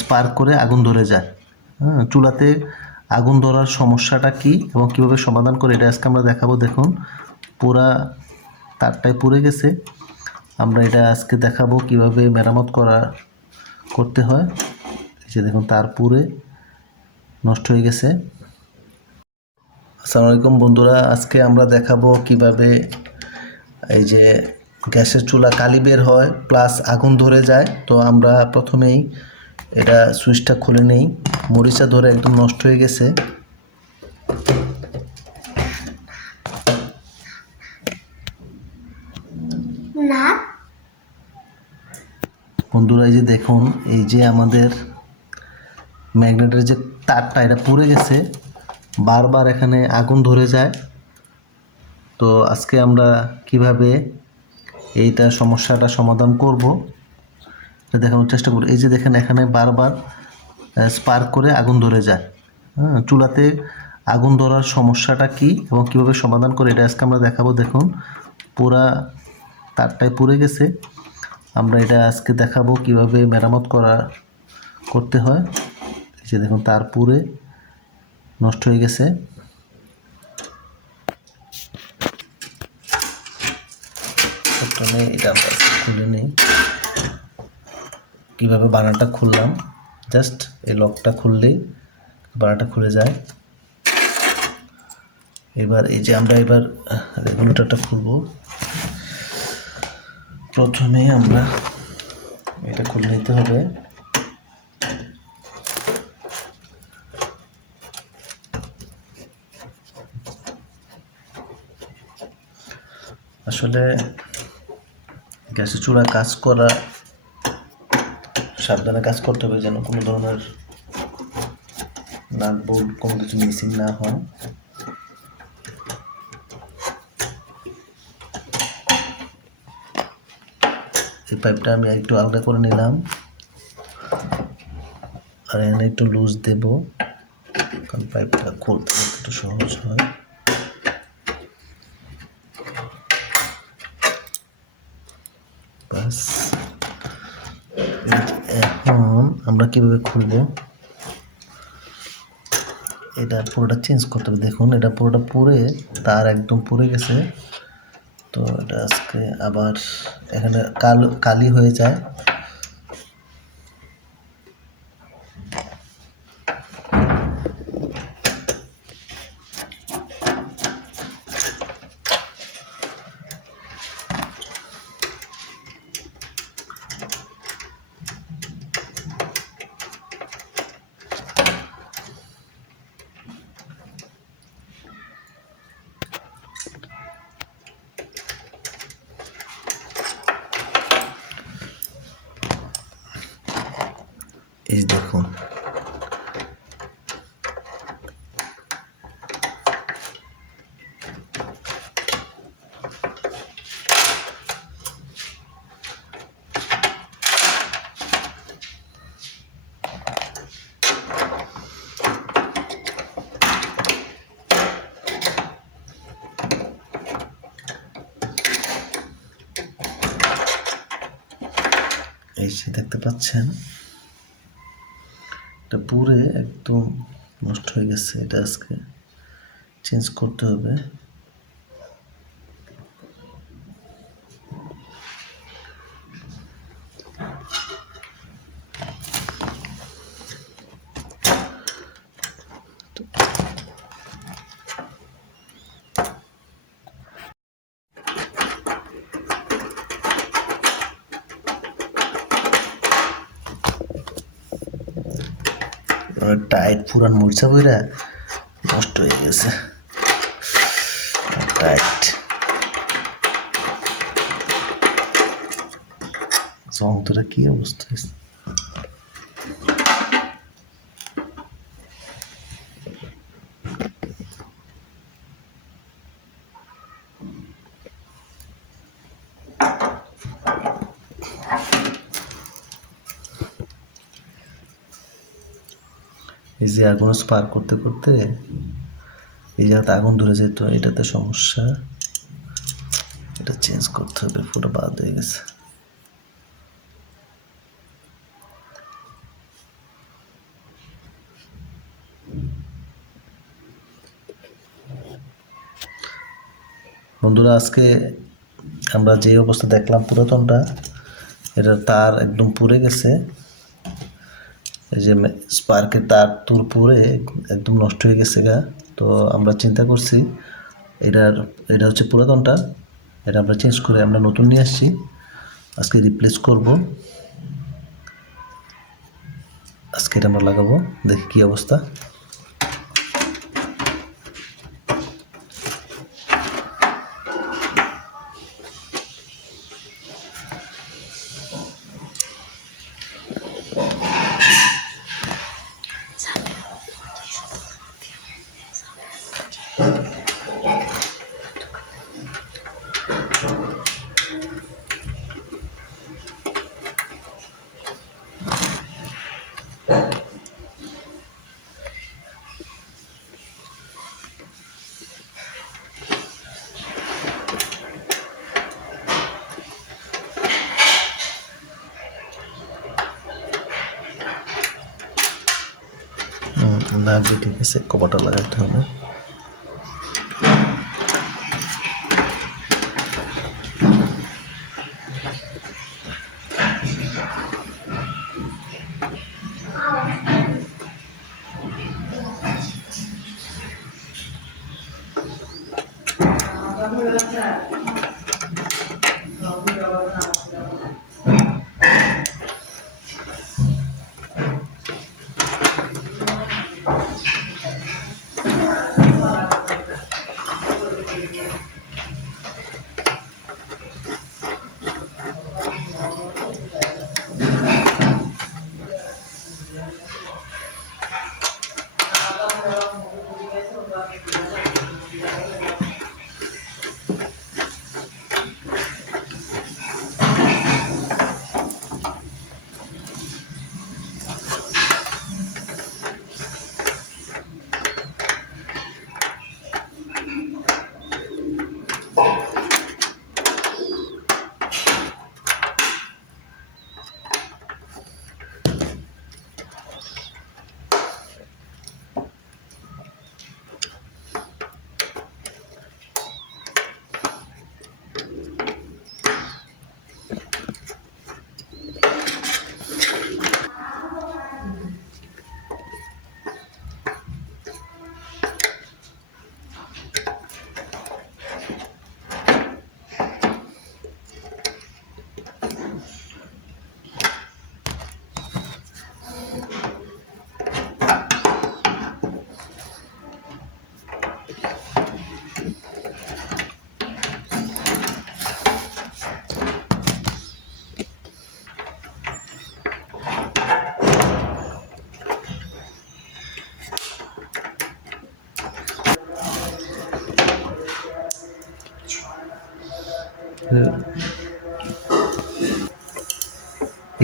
Spark করে আগুন ধরে যায়। হ্যাঁ, চুলাতে আগুন ধরার সমস্যাটা কি এবং কিভাবে সমাধান করে এটা আজকে আমরা দেখাবো। দেখুন পুরা তারটাই পুড়ে গেছে। আমরা এটা আজকে দেখাবো কিভাবে মেরামত করতে হয়। এই যে দেখুন তার পুড়ে নষ্ট হয়ে গেছে। আসসালামু আলাইকুম বন্ধুরা, আজকে আমরা দেখাবো কিভাবে এই যে গ্যাসের চুলা কালি বের হয় প্লাস আগুন ধরে যায়। তো আমরা প্রথমেই এটা সুইচটা খুলে নেই। মরিচা ধরে একদম নষ্ট হয়ে গেছে। না বন্ধুরা এই যে দেখুন, এই যে আমাদের ম্যাগনেটের যে তারটা এটা পুড়ে গেছে, বারবার এখানে আগুন ধরে যায়। তো আজকে আমরা কিভাবে এইটা সমস্যাটা সমাধান করব এটা দেখানোর চেষ্টা করি। এই যে দেখেন এখানে বারবার স্পার্ক করে আগুন ধরে যায়। হ্যাঁ, চুলাতে আগুন ধরার সমস্যাটা কি এবং কিভাবে সমাধান করে এটা আজকে আমরা দেখাবো। দেখুন পুরা তারটাই পুড়ে গেছে। আমরা এটা আজকে দেখাবো কিভাবে মেরামত করতে হয়। এই যে দেখুন তার পুড়ে নষ্ট হয়ে গেছে। প্রথমে এটা আমরা খুলে নিই। কীভাবে বানানটা খুললাম, জাস্ট এই লকটা খুললেই বানানটা খুলে যায়। এবার এই যে আমরা এবার রেগুলেটরটা খুলব। প্রথমে আমরা এটা খুলে নিতে হবে। আসলে গ্যাসের চুলা কাজ করা সাবধানে কাজ করতে হবে, যেন কোনো ধরনের নাট বোল্ট কোনো কিছু মিসিং না হয়। এই পাইপটা আমি একটু আলগা করে নিলাম, আর এখানে একটু লুজ দেব, কারণ পাইপটা খুলতে একটু সহজ হয়। বাস, এখন আমরা কিভাবে খুলবো এটা পুরোটা চেঞ্জ করতে হবে। দেখুন এটা পুরোটা পুড়ে তার একদম পুড়ে গেছে। তো এটা আজকে আবার এখানে কালি হয়ে যায়। এই দেখুন এই যে দেখতে পাচ্ছেন এটা পুরে একদম নষ্ট হয়ে গেছে। এটা আজকে চেঞ্জ করতে হবে। টাইট পুরান মরিচা বইরা নষ্ট হয়ে গেছে। টাইট যন্ত্রটা কি অবস্থা হয়েছে। এই যে আগুন স্পার্ক করতে করতে এই জায়গাতে আগুন ধরে যেত, এটাতে সমস্যা। এটা চেঞ্জ করতে হবে, পুরো বাদ হয়ে গেছে। বন্ধুরা, আজকে আমরা যে অবস্থা দেখলাম পুরাতনটা, এটার তার একদম পুড়ে গেছে। এই যে স্পার্কের তার তুর পুড়ে একদম নষ্ট হয়ে গেছে গা। তো আমরা চিন্তা করছি এটা হচ্ছে পুরাতনটা, এটা আমরা চেঞ্জ করে আমরা নতুন নিয়ে আসছি, আজকে রিপ্লেস করব। আজকে এটা আমরা লাগাবো, দেখি কি অবস্থা। লাগবে, ঠিক আছে, কভারটা লাগাতে হবে।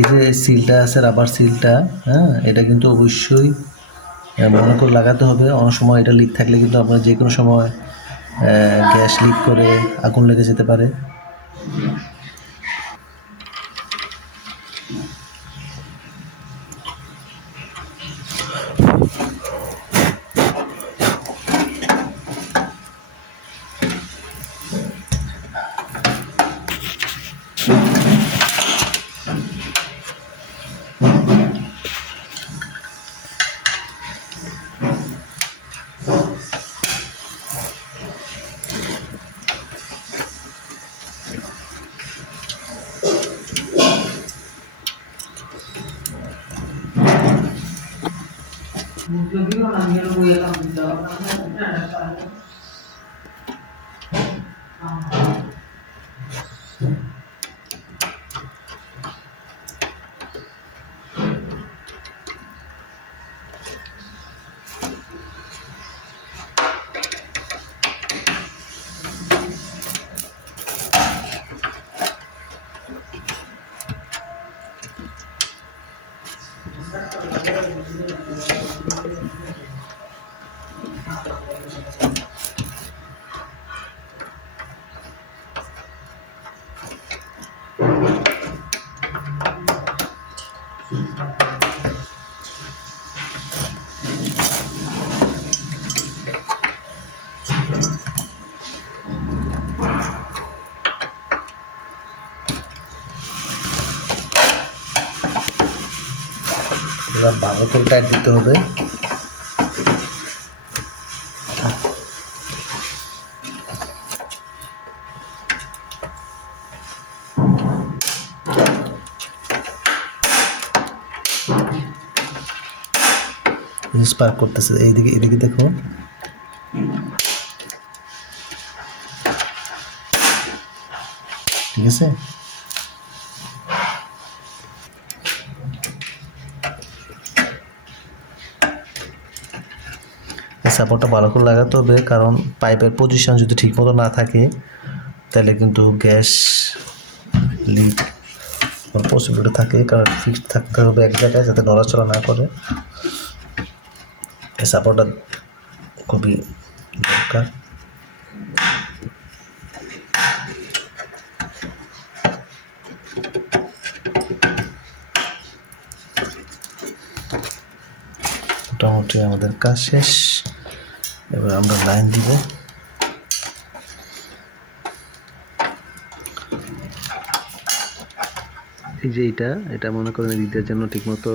এই যে সিলটা আছে, রাবার সিলটা, হ্যাঁ, এটা কিন্তু অবশ্যই মনে করে লাগাতে হবে। অনেক সময় এটা লিক থাকলে কিন্তু আপনার যে কোনো সময় গ্যাস লিক করে আগুন লেগে যেতে পারে। এবার ভালো করে টাইট দিতে হবে। স্পার্ক করতেছে, এইদিকে এদিকে দেখুন। ঠিক আছে, সাপোর্টটা ভালো করে লাগাতে হবে, কারণ পাইপের পজিশন যদি ঠিকমতো না থাকে তাহলে কিন্তু গ্যাস লিক পসিবিলিটি থাকে। কারণ ফিক্সড থাকতে হবে এক জায়গায়, যাতে নড়াচড়া না করে। এই সাপোর্টটা খুবই দরকার। মোটামুটি আমাদের কাজ শেষ, এবার আমরা লাইন দিব। এই যে এটা মনে করেন ঈদের জন্য ঠিকমতো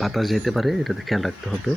বাতাস যেতে পারে, এটাতে খেয়াল রাখতে হবে।